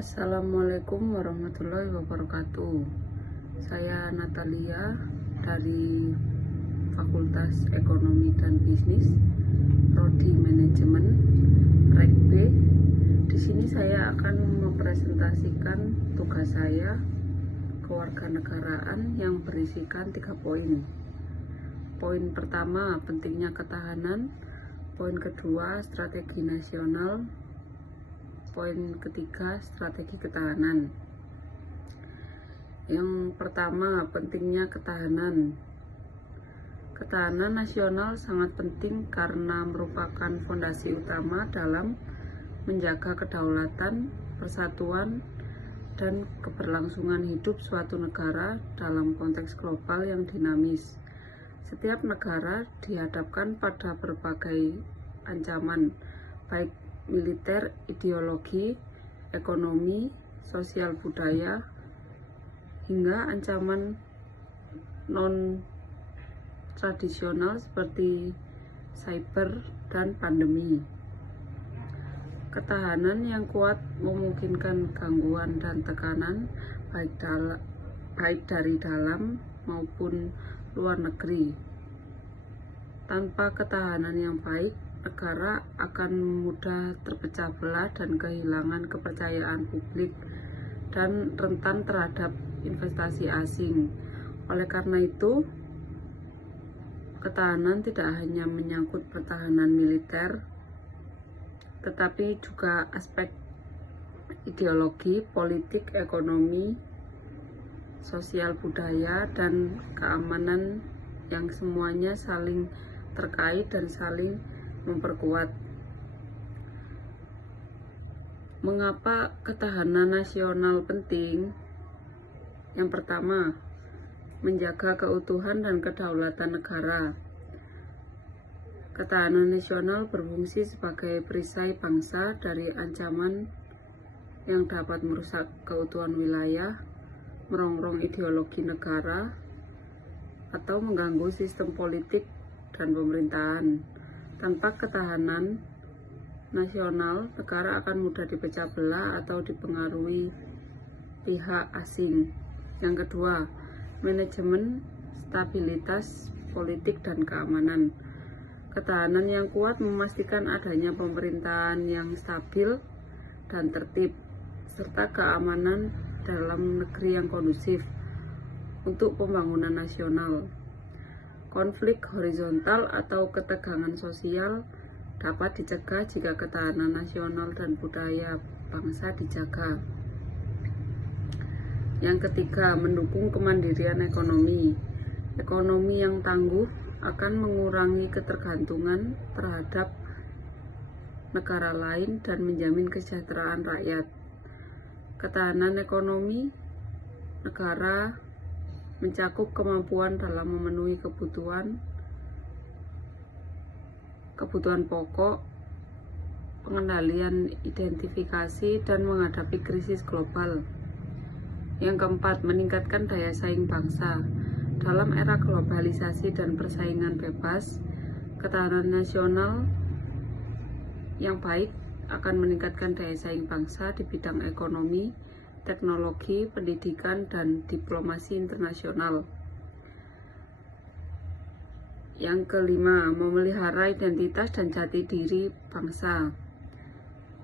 Assalamualaikum warahmatullahi wabarakatuh. Saya Natalia dari Fakultas Ekonomi dan Bisnis, Prodi Manajemen, Rek B. Di sini saya akan mempresentasikan tugas saya kewarganegaraan yang berisikan 3 poin. Poin pertama, pentingnya ketahanan. Poin kedua, strategi nasional. Poin ketiga, strategi ketahanan. Yang pertama, pentingnya ketahanan. Ketahanan nasional sangat penting karena merupakan fondasi utama dalam menjaga kedaulatan, persatuan, dan keberlangsungan hidup suatu negara dalam konteks global yang dinamis. Setiap negara dihadapkan pada berbagai ancaman, baik militer, ideologi, ekonomi, sosial budaya, hingga ancaman non-tradisional seperti cyber dan pandemi. Ketahanan yang kuat memungkinkan gangguan dan tekanan baik dari dalam maupun luar negeri. Tanpa ketahanan yang baik, negara akan mudah terpecah belah dan kehilangan kepercayaan publik dan rentan terhadap investasi asing. Oleh karena itu, ketahanan tidak hanya menyangkut pertahanan militer, tetapi juga aspek ideologi, politik, ekonomi, sosial budaya, dan keamanan yang semuanya saling terkait dan saling memperkuat. Mengapa ketahanan nasional penting? Yang pertama, menjaga keutuhan dan kedaulatan negara. Ketahanan nasional berfungsi sebagai perisai bangsa dari ancaman yang dapat merusak keutuhan wilayah, merongrong ideologi negara, atau mengganggu sistem politik dan pemerintahan. Tanpa ketahanan nasional, negara akan mudah dipecah belah atau dipengaruhi pihak asing. Yang kedua, manajemen stabilitas politik dan keamanan. Ketahanan yang kuat memastikan adanya pemerintahan yang stabil dan tertib, serta keamanan dalam negeri yang kondusif untuk pembangunan nasional. Konflik horizontal atau ketegangan sosial dapat dicegah jika ketahanan nasional dan budaya bangsa dijaga. Yang ketiga, mendukung kemandirian ekonomi. Ekonomi yang tangguh akan mengurangi ketergantungan terhadap negara lain dan menjamin kesejahteraan rakyat. Ketahanan ekonomi negara mencakup kemampuan dalam memenuhi kebutuhan pokok, pengendalian identifikasi, dan menghadapi krisis global. Yang keempat, meningkatkan daya saing bangsa. Dalam era globalisasi dan persaingan bebas, ketahanan nasional yang baik akan meningkatkan daya saing bangsa di bidang ekonomi, teknologi, pendidikan, dan diplomasi internasional. Yang kelima, memelihara identitas dan jati diri bangsa.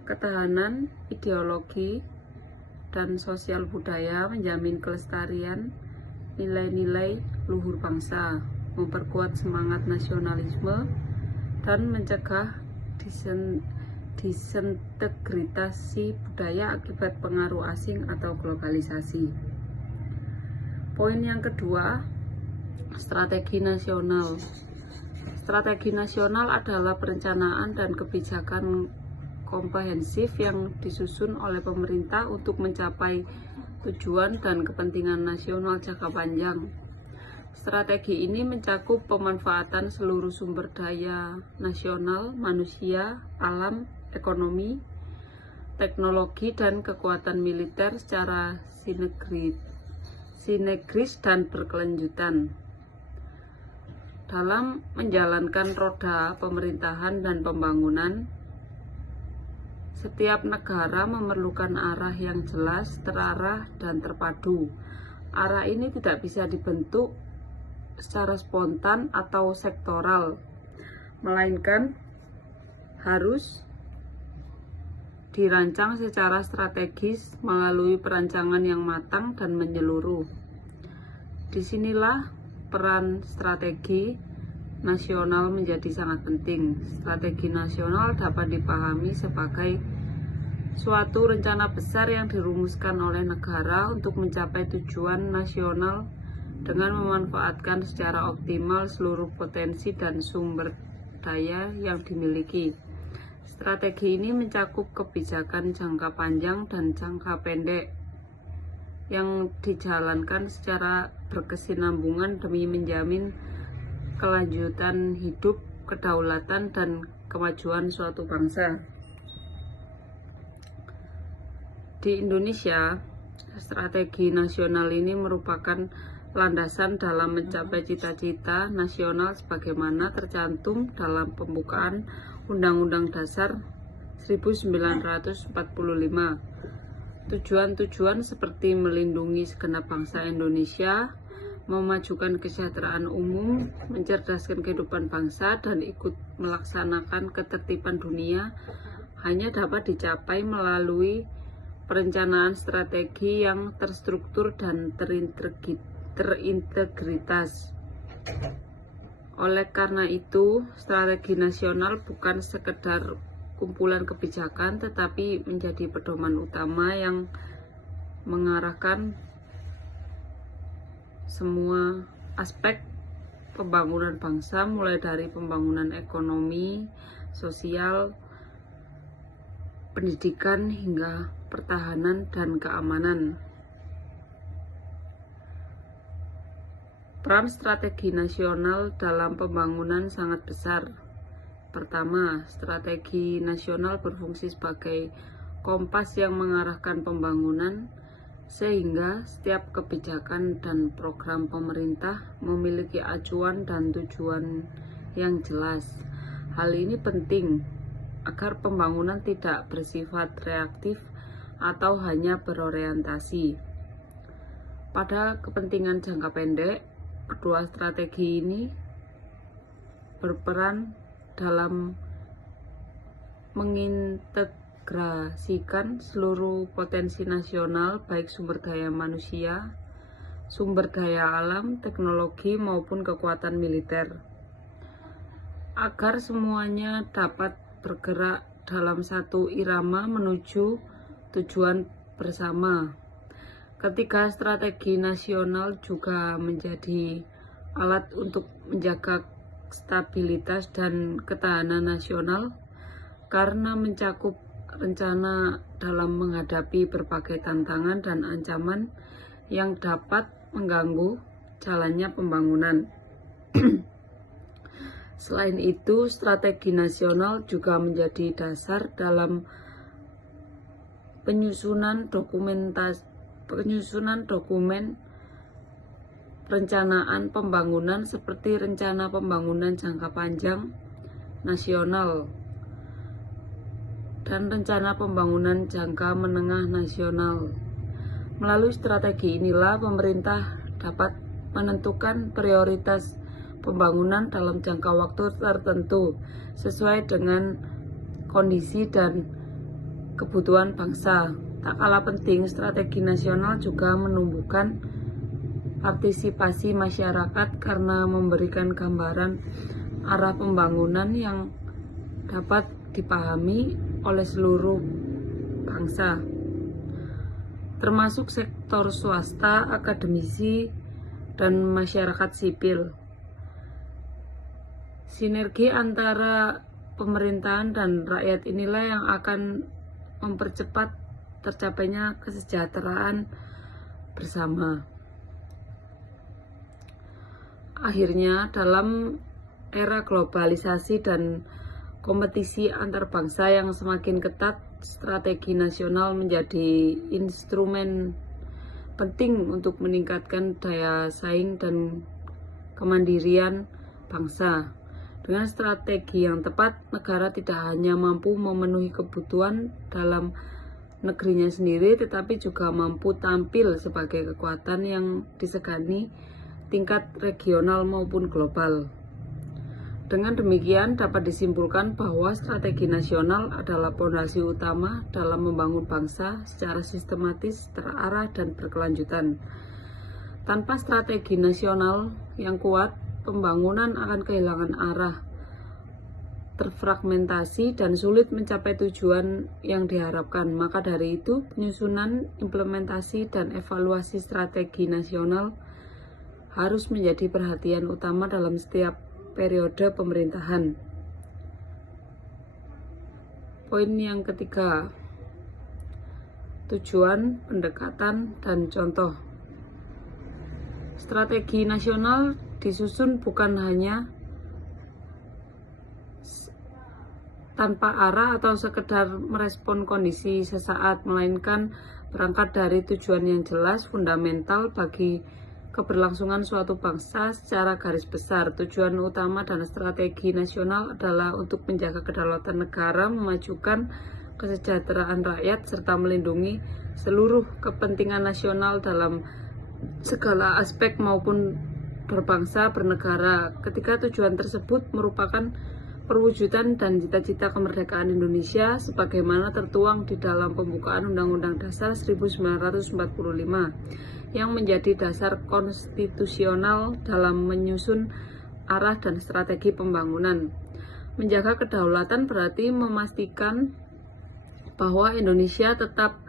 Ketahanan ideologi dan sosial budaya menjamin kelestarian nilai-nilai luhur bangsa, memperkuat semangat nasionalisme, dan mencegah disintegrasi budaya akibat pengaruh asing atau globalisasi. Poin yang kedua, strategi nasional. Strategi nasional adalah perencanaan dan kebijakan komprehensif yang disusun oleh pemerintah untuk mencapai tujuan dan kepentingan nasional jangka panjang. Strategi ini mencakup pemanfaatan seluruh sumber daya nasional, manusia, alam, ekonomi, teknologi, dan kekuatan militer secara sinergis dan berkelanjutan. Dalam menjalankan roda pemerintahan dan pembangunan, Setiap negara memerlukan arah yang jelas, terarah, dan terpadu. Arah ini tidak bisa dibentuk secara spontan atau sektoral, melainkan harus dirancang secara strategis melalui perancangan yang matang dan menyeluruh. Disinilah peran strategi nasional menjadi sangat penting. Strategi nasional dapat dipahami sebagai suatu rencana besar yang dirumuskan oleh negara untuk mencapai tujuan nasional dengan memanfaatkan secara optimal seluruh potensi dan sumber daya yang dimiliki. Strategi ini mencakup kebijakan jangka panjang dan jangka pendek yang dijalankan secara berkesinambungan demi menjamin kelanjutan hidup, kedaulatan, dan kemajuan suatu bangsa. Di Indonesia, strategi nasional ini merupakan landasan dalam mencapai cita-cita nasional sebagaimana tercantum dalam pembukaan Undang-Undang Dasar 1945. Tujuan-tujuan seperti melindungi segenap bangsa Indonesia, memajukan kesejahteraan umum, mencerdaskan kehidupan bangsa, dan ikut melaksanakan ketertiban dunia hanya dapat dicapai melalui perencanaan strategi yang terstruktur dan terintegritas. Oleh karena itu, strategi nasional bukan sekedar kumpulan kebijakan, tetapi menjadi pedoman utama yang mengarahkan semua aspek pembangunan bangsa, mulai dari pembangunan ekonomi, sosial, pendidikan, hingga pertahanan dan keamanan. Peran strategi nasional dalam pembangunan sangat besar. Pertama, strategi nasional berfungsi sebagai kompas yang mengarahkan pembangunan, sehingga setiap kebijakan dan program pemerintah memiliki acuan dan tujuan yang jelas. Hal ini penting agar pembangunan tidak bersifat reaktif atau hanya berorientasi pada kepentingan jangka pendek. Kedua strategi ini berperan dalam mengintegrasikan seluruh potensi nasional, baik sumber daya manusia, sumber daya alam, teknologi, maupun kekuatan militer, agar semuanya dapat bergerak dalam satu irama menuju tujuan bersama. Ketiga, strategi nasional juga menjadi alat untuk menjaga stabilitas dan ketahanan nasional karena mencakup rencana dalam menghadapi berbagai tantangan dan ancaman yang dapat mengganggu jalannya pembangunan. Selain itu, strategi nasional juga menjadi dasar dalam penyusunan dokumen perencanaan pembangunan seperti rencana pembangunan jangka panjang nasional dan rencana pembangunan jangka menengah nasional. Melalui strategi inilah pemerintah dapat menentukan prioritas pembangunan dalam jangka waktu tertentu sesuai dengan kondisi dan kebutuhan bangsa. Tak kalah penting, strategi nasional juga menumbuhkan partisipasi masyarakat karena memberikan gambaran arah pembangunan yang dapat dipahami oleh seluruh bangsa, termasuk sektor swasta, akademisi, dan masyarakat sipil. Sinergi antara pemerintahan dan rakyat inilah yang akan mempercepat tercapainya kesejahteraan bersama. Akhirnya, dalam era globalisasi dan kompetisi antar bangsa yang semakin ketat, strategi nasional menjadi instrumen penting untuk meningkatkan daya saing dan kemandirian bangsa. Dengan strategi yang tepat, negara tidak hanya mampu memenuhi kebutuhan dalam negerinya sendiri, tetapi juga mampu tampil sebagai kekuatan yang disegani tingkat regional maupun global. Dengan demikian, dapat disimpulkan bahwa strategi nasional adalah fondasi utama dalam membangun bangsa secara sistematis, terarah, dan berkelanjutan. Tanpa strategi nasional yang kuat, pembangunan akan kehilangan arah, terfragmentasi, dan sulit mencapai tujuan yang diharapkan. Maka dari itu, penyusunan, implementasi, dan evaluasi strategi nasional harus menjadi perhatian utama dalam setiap periode pemerintahan. Poin yang ketiga, tujuan, pendekatan, dan contoh. Strategi nasional disusun bukan hanya tanpa arah atau sekedar merespon kondisi sesaat, melainkan berangkat dari tujuan yang jelas, fundamental bagi keberlangsungan suatu bangsa secara garis besar. Tujuan utama dan strategi nasional adalah untuk menjaga kedaulatan negara, memajukan kesejahteraan rakyat, serta melindungi seluruh kepentingan nasional dalam segala aspek maupun berbangsa, bernegara. Ketika tujuan tersebut merupakan perwujudan dan cita-cita kemerdekaan Indonesia sebagaimana tertuang di dalam pembukaan Undang-Undang Dasar 1945 yang menjadi dasar konstitusional dalam menyusun arah dan strategi pembangunan. Menjaga kedaulatan berarti memastikan bahwa Indonesia tetap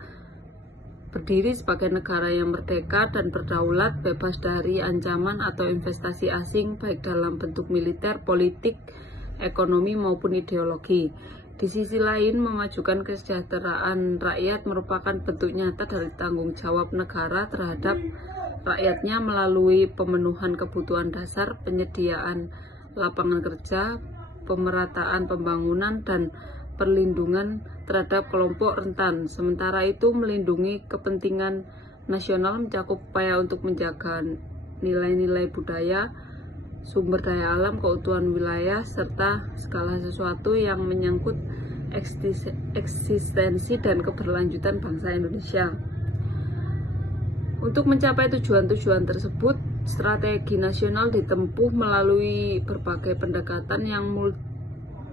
berdiri sebagai negara yang merdeka dan berdaulat, bebas dari ancaman atau investasi asing baik dalam bentuk militer, politik, ekonomi maupun ideologi. Di sisi lain, memajukan kesejahteraan rakyat merupakan bentuk nyata dari tanggung jawab negara terhadap rakyatnya melalui pemenuhan kebutuhan dasar, penyediaan lapangan kerja, pemerataan pembangunan, dan perlindungan terhadap kelompok rentan. Sementara itu, melindungi kepentingan nasional mencakup upaya untuk menjaga nilai-nilai budaya, sumber daya alam, keutuhan wilayah, serta segala sesuatu yang menyangkut eksistensi dan keberlanjutan bangsa Indonesia. Untuk mencapai tujuan-tujuan tersebut, strategi nasional ditempuh melalui berbagai pendekatan yang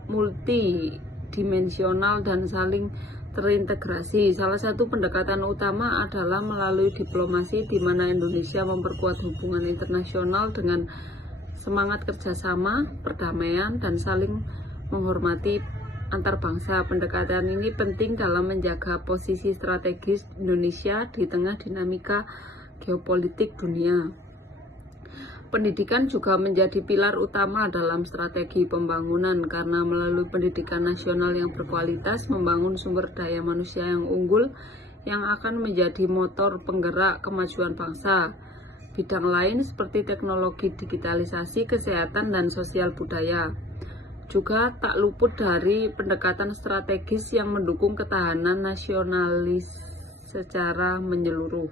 multidimensional dan saling terintegrasi. Salah satu pendekatan utama adalah melalui diplomasi, di mana Indonesia memperkuat hubungan internasional dengan semangat kerjasama, perdamaian, dan saling menghormati antar bangsa. Pendekatan ini penting dalam menjaga posisi strategis Indonesia di tengah dinamika geopolitik dunia. Pendidikan juga menjadi pilar utama dalam strategi pembangunan, karena melalui pendidikan nasional yang berkualitas membangun sumber daya manusia yang unggul yang akan menjadi motor penggerak kemajuan bangsa. Bidang lain seperti teknologi, digitalisasi, kesehatan, dan sosial budaya juga tak luput dari pendekatan strategis yang mendukung ketahanan nasionalis secara menyeluruh.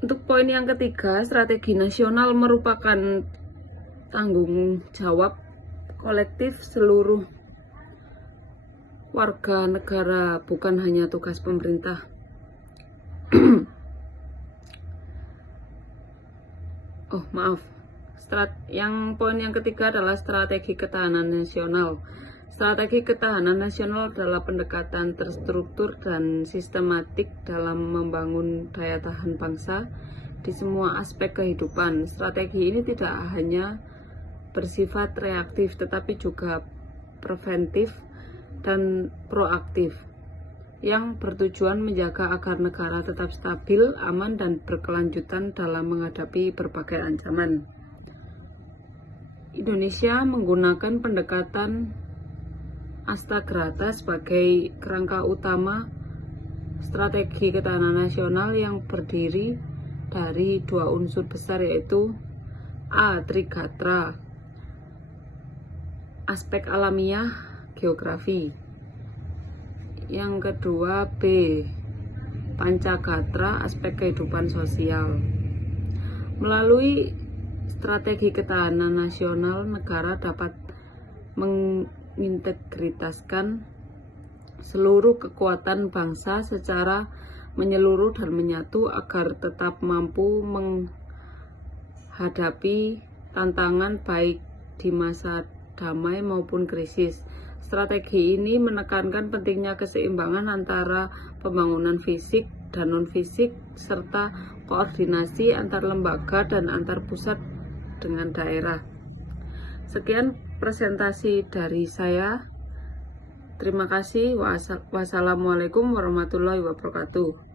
Untuk poin yang ketiga, strategi nasional merupakan tanggung jawab kolektif seluruh warga negara, bukan hanya tugas pemerintah. Poin yang ketiga adalah strategi ketahanan nasional. Strategi ketahanan nasional adalah pendekatan terstruktur dan sistematik dalam membangun daya tahan bangsa di semua aspek kehidupan. Strategi ini tidak hanya bersifat reaktif, tetapi juga preventif dan proaktif, yang bertujuan menjaga agar negara tetap stabil, aman, dan berkelanjutan dalam menghadapi berbagai ancaman. Indonesia menggunakan pendekatan Astagrata sebagai kerangka utama strategi ketahanan nasional yang berdiri dari dua unsur besar, yaitu A. Trigatra, aspek alamiah geografi. Yang kedua, B. Pancagatra, aspek kehidupan sosial. Melalui strategi ketahanan nasional, negara dapat mengintegritaskan seluruh kekuatan bangsa secara menyeluruh dan menyatu agar tetap mampu menghadapi tantangan baik di masa damai maupun krisis. Strategi ini menekankan pentingnya keseimbangan antara pembangunan fisik dan non-fisik serta koordinasi antar lembaga dan antar pusat dengan daerah. Sekian presentasi dari saya. Terima kasih. Wassalamualaikum warahmatullahi wabarakatuh.